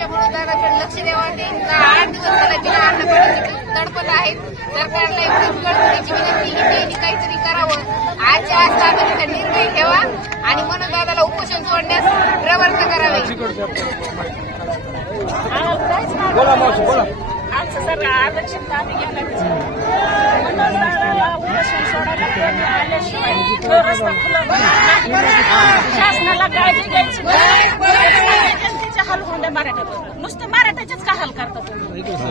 आमच्या मनोजदादाकडे लक्ष द्यावं. ते 8 दिवस झाला बिना अन्न पाण्याची तडफत आहेत. सरकारला एवढी कळकळीची विनंती की त्यांनी काहीतरी करावं. आजच्या आज तातडीचा निर्णय घ्यावा आणि मनोजदादाला उपोषण सोडण्यास प्रवृत्त करावे. आमचं सर आरक्षण आम्ही घेणार मनोजदादाला उपोषण सोडायला आल्याशिवाय तो रस्ता खुला शासनाला काळजी घ्यायची. जनतेचे हाल होऊन द्या मराठ्यात. नुसते मराठ्याचेच का हाल करतात.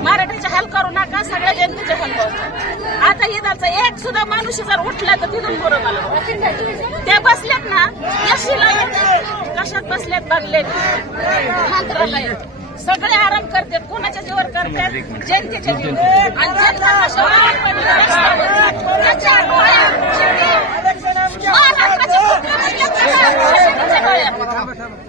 मराठ्याचे हाल करू नका, सगळ्या जनतेचे हाल होतात. आता इथं एक सुद्धा माणूस जर उठला तर तिथून बरोबर ते बसलेत ना यशीला कशात बसलेत बदलेत मंत्रालयात सगळे आराम करतात. कोणाच्या जीवर करतात जनतेच्या जीवर. आणि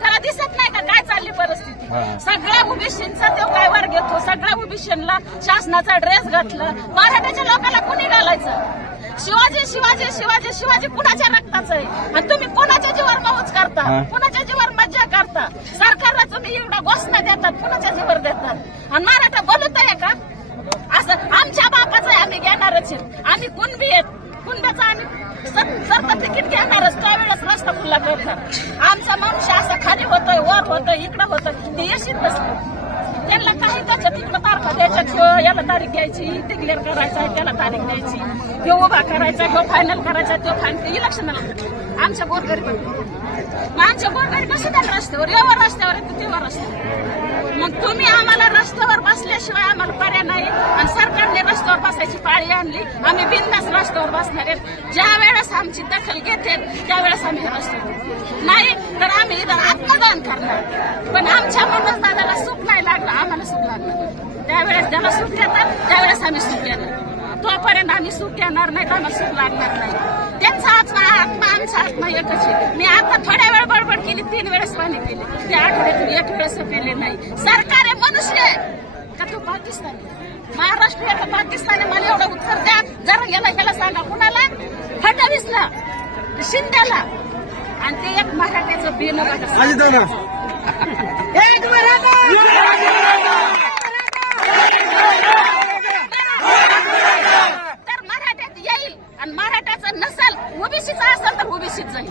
त्याला दिसत नाही का काय चालली परिस्थिती. सगळ्या ओबीसींचा तो काय वर घेतो. सगळ्या ओबीसींना शासनाचा ड्रेस घातलं. मराठ्याच्या लोकांना कुणी घालायचं. शिवाजी शिवाजी शिवाजी शिवाजी कुणाच्या रक्ताचं आहे आणि तुम्ही कोणाच्या जीवर मौज करता, कुणाच्या जीवर मज्जा करता. सरकारला तुम्ही एवढा घोषणा देतात, कुणाच्या जीवर देतात. आणि मराठा बोलत आहे का असं आमच्या बापाचं आहे आम्ही घेणारच. आम्ही कुणबी आहेत, कुणब्याचं आम्ही सरकार तिकीट घेणारच. त्यावेळेस रस्ता खुला करतात. आमचा मनुष्य असं खाली होतोय, वर होतोय, इकडं होतोय. ते येशील नसतं. त्यांना काही त्याच्या तिकडं तारखा द्यायच्या. याला तारीख घ्यायची, डिक्लेअर करायचा, त्याला तारीख द्यायची, तो उभा करायचा, तो फायनल करायचा, तो फायनल इलेक्शनला. आमच्या गोरगरीब आमच्या गोरगरीब कसं त्या रस्त्यावर यावर रस्त्यावर तेव्हा रस्त्यावर. मग तुम्ही आम्हाला रस्त्यावर बसल्याशिवाय आम्हाला पर्याय नाही. आणि सरकारने रस्त्यावर बसायची पाळी आणली. आम्ही बिनधास्त रस्त्यावर बसणार आहेत. ज्या वेळेस आमची दखल घेते त्यावेळेस आम्ही रस्त्यावर नाही तर आम्ही इथं आत्मदान करणार. पण आमच्या मनोजदादाला सुख नाही लागलं, आम्हाला सुख लागलं. त्यावेळेस ज्याला सुख येतात त्यावेळेस आम्ही सुख येणार. तोपर्यंत आम्ही सुख येणार नाही, आम्हाला सुख लागणार नाही. त्यांचा आत्मा आमचा आत्मा एकच आहे. मी आता थोड्या वेळ बडबड केली, 3 वेळेस पाणी पिले. ते आठवड्यातून 1 वेळेस पिले नाही. सरकार आहे मनुष्य का तो पाकिस्तानी. महाराष्ट्र आहे का पाकिस्तानी. मला एवढं उत्तर द्या. जरा याला सांगा कुणाला. फडणवीसला, शिंदेला. आणि ते एक मराठ्याचं बिल तर मराठ्यात येईल. आणि मराठ्याचं नसेल, ओबीसीचं असेल तर ओबीसीच जाईल.